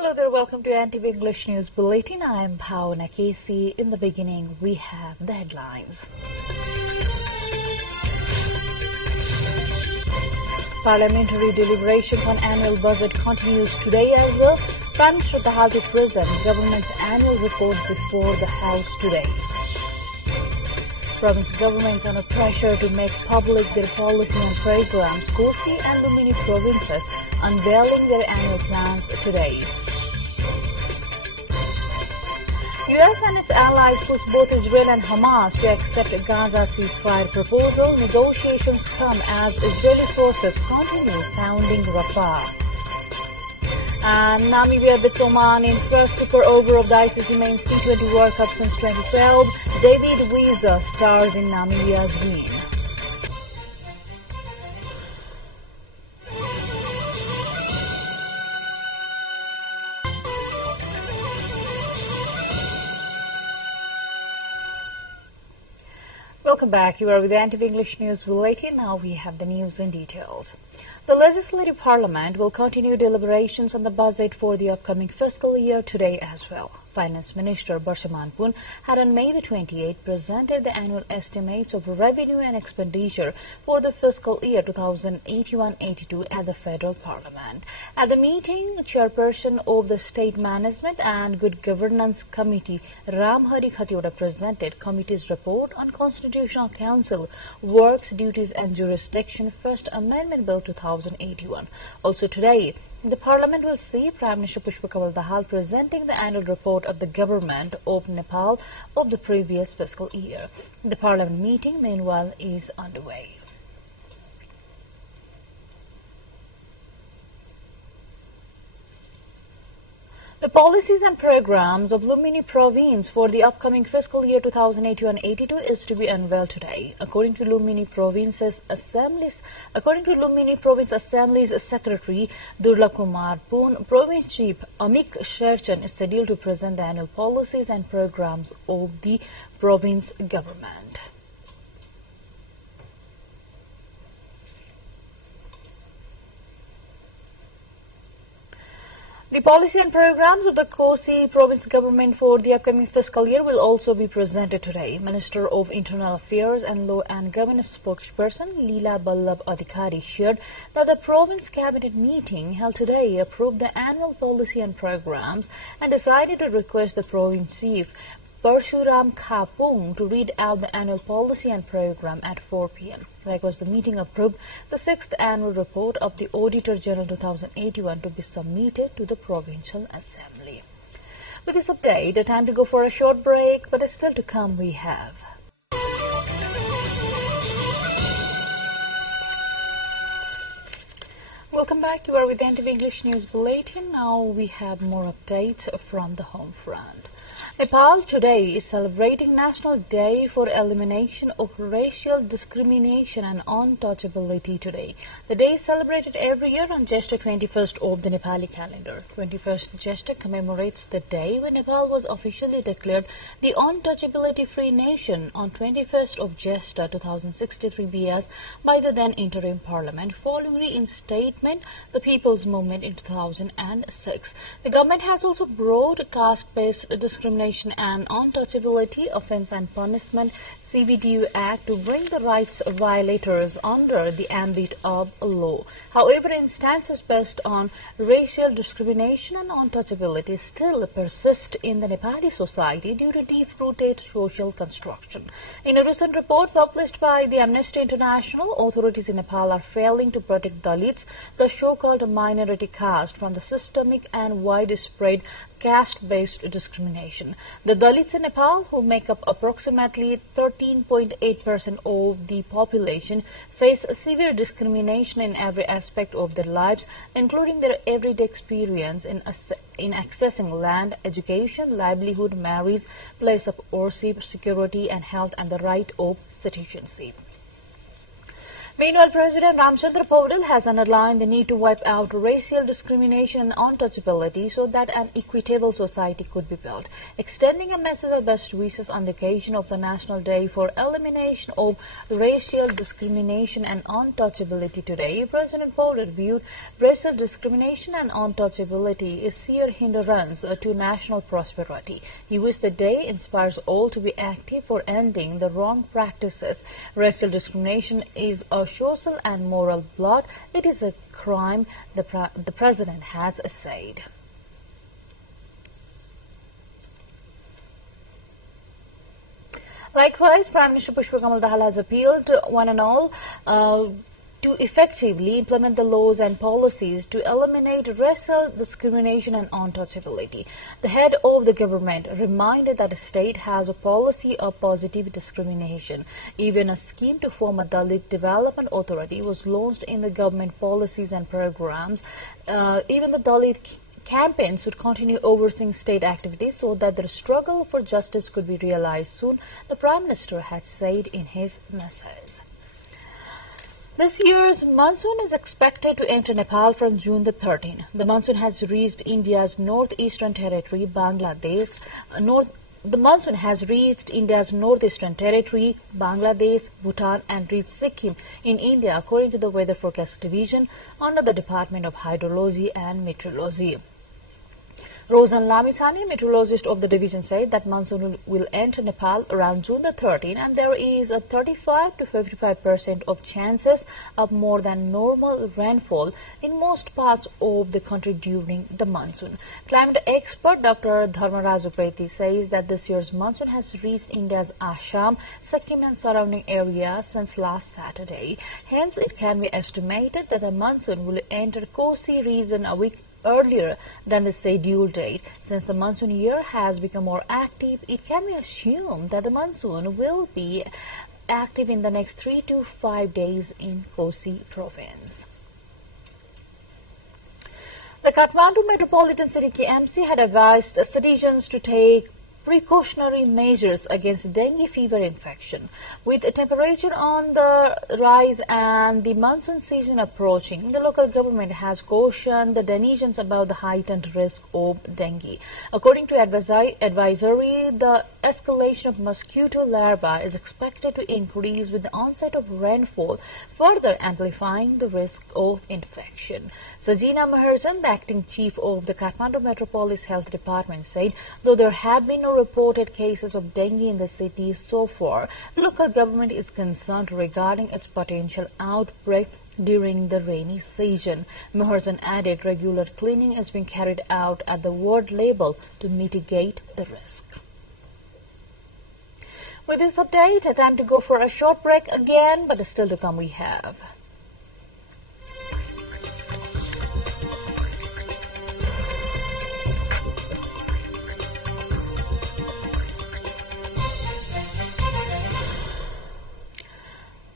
Hello there, welcome to NTV English News Bulletin. I am Bhavana Casey. In the beginning, we have the headlines. Parliamentary deliberations on annual budget continues today as well. Prime Minister Nepal to present government's annual report before the House today. Province governments under pressure to make public their policy and programs. Kosi and Lumini provinces unveiling their annual plans today. US and its allies push both Israel and Hamas to accept Gaza ceasefire proposal. Negotiations come as Israeli forces continue pounding Rafah. And Namibia beat Oman in first super over of the ICC Men's T20 World Cup since 2012. David Wiese stars in Namibia's win. Welcome back. You are with the NTV English News Bulletin. Now we have the news in details. The Legislative Parliament will continue deliberations on the budget for the upcoming fiscal year today as well. Finance Minister Barsaman Pun had on May the 28th presented the annual estimates of revenue and expenditure for the fiscal year 2081-82 at the Federal Parliament. At the meeting, Chairperson of the State Management and Good Governance Committee, Ramhari Khatioda, presented committee's report on Constitutional Council, Works, Duties and Jurisdiction, First Amendment Bill 2081. Also today, the Parliament will see Prime Minister Pushpa Kawal Dahal presenting the annual report of the Government of Nepal of the previous fiscal year. The Parliament meeting, meanwhile, is underway. The policies and programs of Lumini province for the upcoming fiscal year 2081-82 is to be unveiled today. According to Lumini Province Assembly's Secretary Durla Kumar Poon, Province Chief Amik Sherchan is scheduled to present the annual policies and programs of the province government. The policy and programs of the Kosi province government for the upcoming fiscal year will also be presented today. Minister of Internal Affairs and Law and Governance spokesperson Leela Ballabh Adhikari shared that the province cabinet meeting held today approved the annual policy and programs and decided to request the province chief Parshuram Khapung to read out the annual policy and program at 4 p.m. Likewise, the meeting approved the 6th annual report of the Auditor General 2081 to be submitted to the Provincial Assembly. With this update, the time to go for a short break, but still to come we have. Welcome back. You are with the NTV English News Bulletin. Now we have more updates from the home front. Nepal today is celebrating National Day for Elimination of Racial Discrimination and Untouchability today. The day is celebrated every year on Jyeshtha 21st of the Nepali calendar. 21st Jyeshtha commemorates the day when Nepal was officially declared the untouchability-free nation on 21st of Jyeshtha 2063 BS by the then interim parliament following reinstatement the People's Movement in 2006. The government has also brought caste-based discrimination and Untouchability Offence and Punishment CVDU Act to bring the rights violators under the ambit of law. However, instances based on racial discrimination and untouchability still persist in the Nepali society due to deep-rooted social construction. In a recent report published by the Amnesty International, authorities in Nepal are failing to protect Dalits, the so-called minority caste, from the systemic and widespread caste-based discrimination. The Dalits in Nepal, who make up approximately 13.8% of the population, face severe discrimination in every aspect of their lives, including their everyday experience in accessing land, education, livelihood, marriage, place of worship, security and health, and the right of citizenship. Meanwhile, President Ramchandra Paudel has underlined the need to wipe out racial discrimination and untouchability so that an equitable society could be built. Extending a message of best wishes on the occasion of the National Day for Elimination of Racial Discrimination and Untouchability today, President Paudel viewed racial discrimination and untouchability as severe hindrance to national prosperity. He wished the day inspires all to be active for ending the wrong practices. Racial discrimination is a social and moral blot. It is a crime, the President has said. Likewise, Prime Minister Pushpa Kamal Dahal has appealed to one and all to effectively implement the laws and policies to eliminate racial discrimination and untouchability. The head of the government reminded that the state has a policy of positive discrimination. Even a scheme to form a Dalit Development Authority was launched in the government policies and programs. Even the Dalit campaigns would continue overseeing state activities so that the struggle for justice could be realized soon, the Prime Minister had said in his message. This year's monsoon is expected to enter Nepal from June the 13th. The monsoon has reached India's northeastern territory, Bangladesh. The monsoon has reached India's northeastern territory, Bangladesh, Bhutan, and reached Sikkim in India, according to the Weather Forecast Division under the Department of Hydrology and Meteorology. Rozan Lamisani, meteorologist of the division, said that monsoon will enter Nepal around June the 13th, and there is a 35 to 55% of chances of more than normal rainfall in most parts of the country during the monsoon. Climate expert Dr. Dharmaraj Upreti says that this year's monsoon has reached India's Assam, Sikkim and surrounding areas since last Saturday. Hence, it can be estimated that the monsoon will enter Kosi region a week earlier than the scheduled date. Since the monsoon year has become more active, it can be assumed that the monsoon will be active in the next 3 to 5 days in Kosi province. The Kathmandu Metropolitan City KMC had advised citizens to take precautionary measures against dengue fever infection. With the temperature on the rise and the monsoon season approaching, the local government has cautioned the Denizens about the heightened risk of dengue. According to advisory, the escalation of mosquito larvae is expected to increase with the onset of rainfall, further amplifying the risk of infection. Sajina Maharjan, the acting chief of the Kathmandu Metropolis Health Department, said though there have been no reported cases of dengue in the city so far, the local government is concerned regarding its potential outbreak during the rainy season. Maharjan added regular cleaning is being carried out at the ward level to mitigate the risk. With this update, time to go for a short break again, but still to come we have.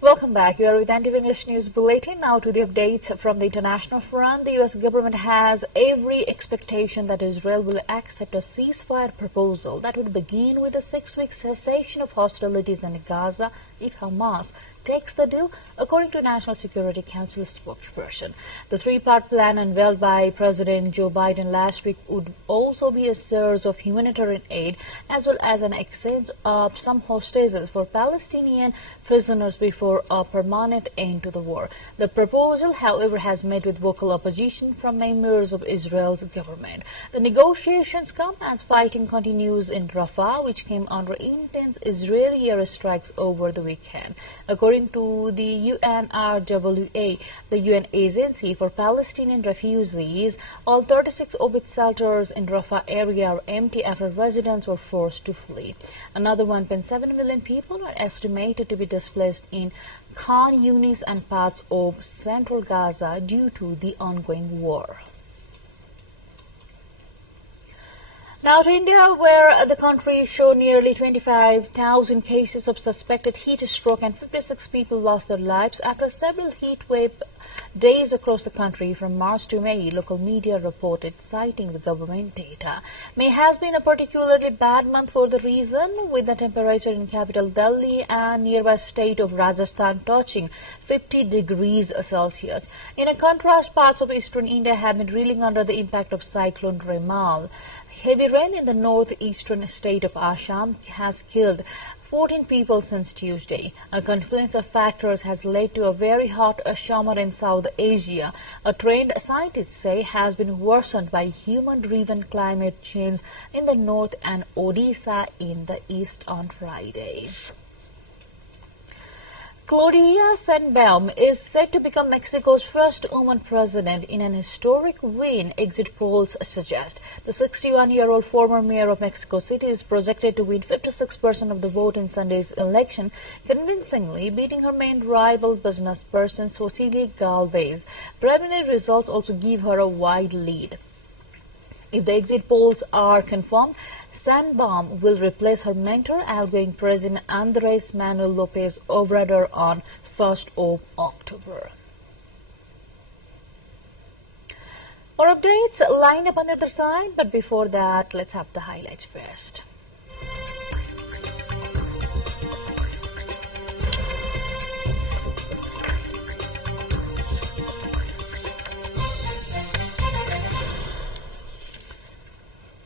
Welcome back. You are with NTV English News Bulletin. Now to the updates from the international front. The U.S. government has every expectation that Israel will accept a ceasefire proposal that would begin with a 6-week cessation of hostilities in Gaza if Hamas takes the deal, according to National Security Council spokesperson. The 3-part plan unveiled by President Joe Biden last week would also be a surge of humanitarian aid as well as an exchange of some hostages for Palestinian prisoners before a permanent end to the war. The proposal, however, has met with vocal opposition from members of Israel's government. The negotiations come as fighting continues in Rafah, which came under intense Israeli airstrikes over the weekend. According to the UNRWA, the UN Agency for Palestinian Refugees, all 36 of its shelters in Rafah area are empty after residents were forced to flee. Another 1.7 million people are estimated to be displaced in Khan Yunis and parts of central Gaza due to the ongoing war. Now to India, where the country showed nearly 25,000 cases of suspected heat stroke and 56 people lost their lives after several heat wave days across the country from March to May, local media reported, citing the government data. May has been a particularly bad month for the reason, with the temperature in capital Delhi and nearby state of Rajasthan touching 50 degrees Celsius. In a contrast, parts of eastern India have been reeling under the impact of cyclone Remal. Heavy rain in the northeastern state of Assam has killed 14 people since Tuesday. A confluence of factors has led to a very hot summer in South Asia. A trend scientists say has been worsened by human-driven climate change in the north and Odisha in the east on Friday. Claudia Sheinbaum is set to become Mexico's first woman president in an historic win, exit polls suggest. The 61-year-old former mayor of Mexico City is projected to win 56% of the vote in Sunday's election, convincingly beating her main rival business person, Xochitl Galvez. Preliminary results also give her a wide lead. If the exit polls are confirmed, Sheinbaum will replace her mentor, outgoing President Andres Manuel Lopez Obrador, on 1st of October. More updates line up on the other side, but before that, let's have the highlights first.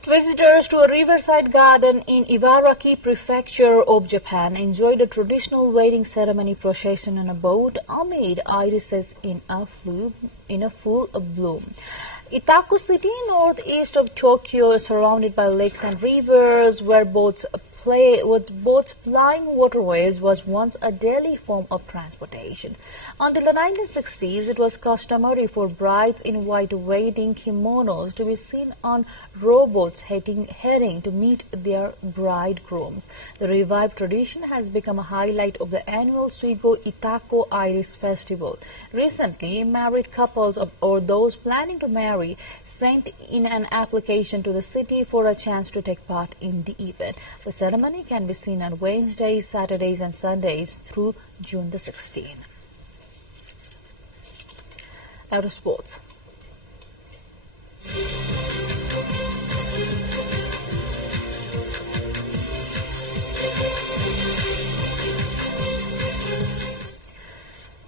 Visitors to a riverside garden in Ibaraki Prefecture of Japan enjoyed a traditional wedding ceremony procession on a boat amid irises in a full bloom. Itaku City, northeast of Tokyo, is surrounded by lakes and rivers, where boats plying waterways was once a daily form of transportation. Until the 1960s, it was customary for brides in white wedding kimonos to be seen on rowboats heading to meet their bridegrooms. The revived tradition has become a highlight of the annual Suigo Itako Iris Festival. Recently, married couples or those planning to marry sent in an application to the city for a chance to take part in the event. The ceremony can be seen on Wednesdays, Saturdays and Sundays through June the 16th. Now to sports.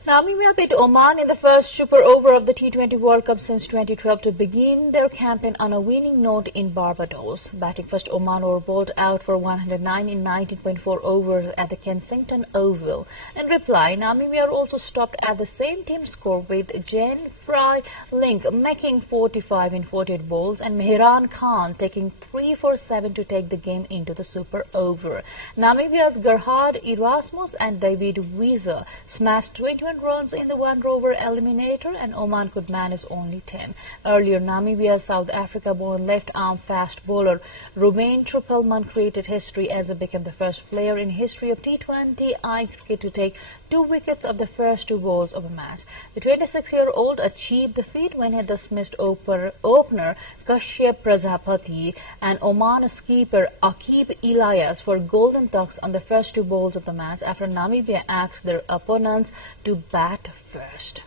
Namibia beat Oman in the first super over of the T20 World Cup since 2012 to begin their campaign on a winning note in Barbados. Batting first, Oman were bowled out for 109 in 19.4 overs at the Kensington Oval. In reply, Namibia also stopped at the same team score, with Jen Fry Link making 45 in 48 balls and Mehran Khan taking 3 for 7 to take the game into the super over. Namibia's Gerhard Erasmus and David Weiser smashed 21 runs in the one-over eliminator, and Oman could manage only 10. Earlier, Namibia's South Africa-born left-arm fast bowler Ruben Truppelman created history as he became the first player in history of T20I cricket to take 2 wickets of the first 2 balls of a match. The 26-year-old achieved the feat when he dismissed opener Kashyap Prajapati and Oman skipper Aqib Elias for golden ducks on the first 2 balls of the match after Namibia asked their opponents to bat first.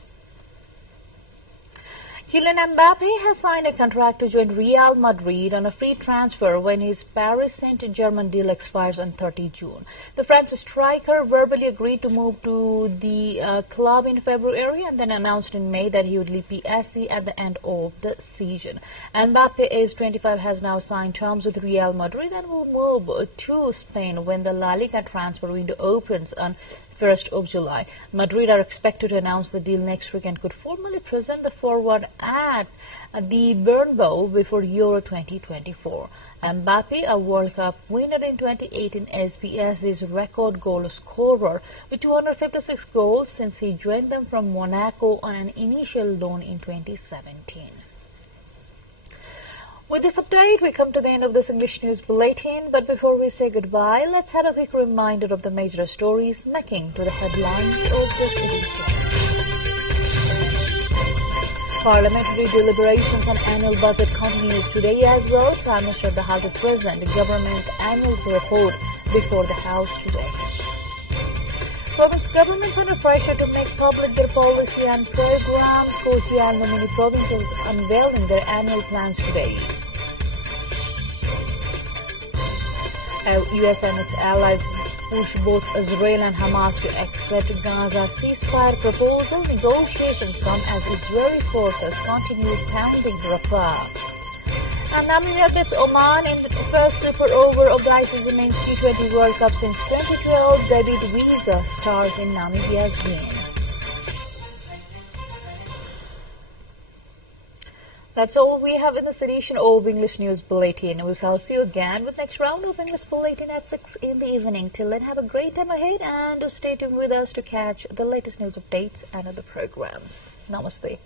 Kylian Mbappe has signed a contract to join Real Madrid on a free transfer when his Paris Saint-Germain deal expires on 30 June. The French striker verbally agreed to move to the club in February and then announced in May that he would leave PSG at the end of the season. Mbappe, aged 25, has now signed terms with Real Madrid and will move to Spain when the La Liga transfer window opens on 1st of July. Madrid are expected to announce the deal next week and could formally present the forward at the Bernabeu before Euro 2024. Mbappe, a World Cup winner in 2018, is PSG's record goal scorer with 256 goals since he joined them from Monaco on an initial loan in 2017. With this update, we come to the end of this English News Bulletin, but before we say goodbye, let's have a quick reminder of the major stories making to the headlines of this edition. Parliamentary deliberations on annual budget continues today as well. Prime Minister Bahal to present the government's annual report before the House today. Province governments under pressure to make public their policy and programs. Kosial nominee provinces unveiling their annual plans today. US and its allies push both Israel and Hamas to accept Gaza ceasefire proposal. Negotiations come as Israeli forces continue pounding Rafah. And Namibia gets Oman in the first super over of the ICC Men's T20 World Cup since 2012. David Visa stars in Namibia's game. That's all we have in this edition of English News Bulletin. We shall see you again with next round of English Bulletin at 6 in the evening. Till then, have a great time ahead and stay tuned with us to catch the latest news updates and other programs. Namaste.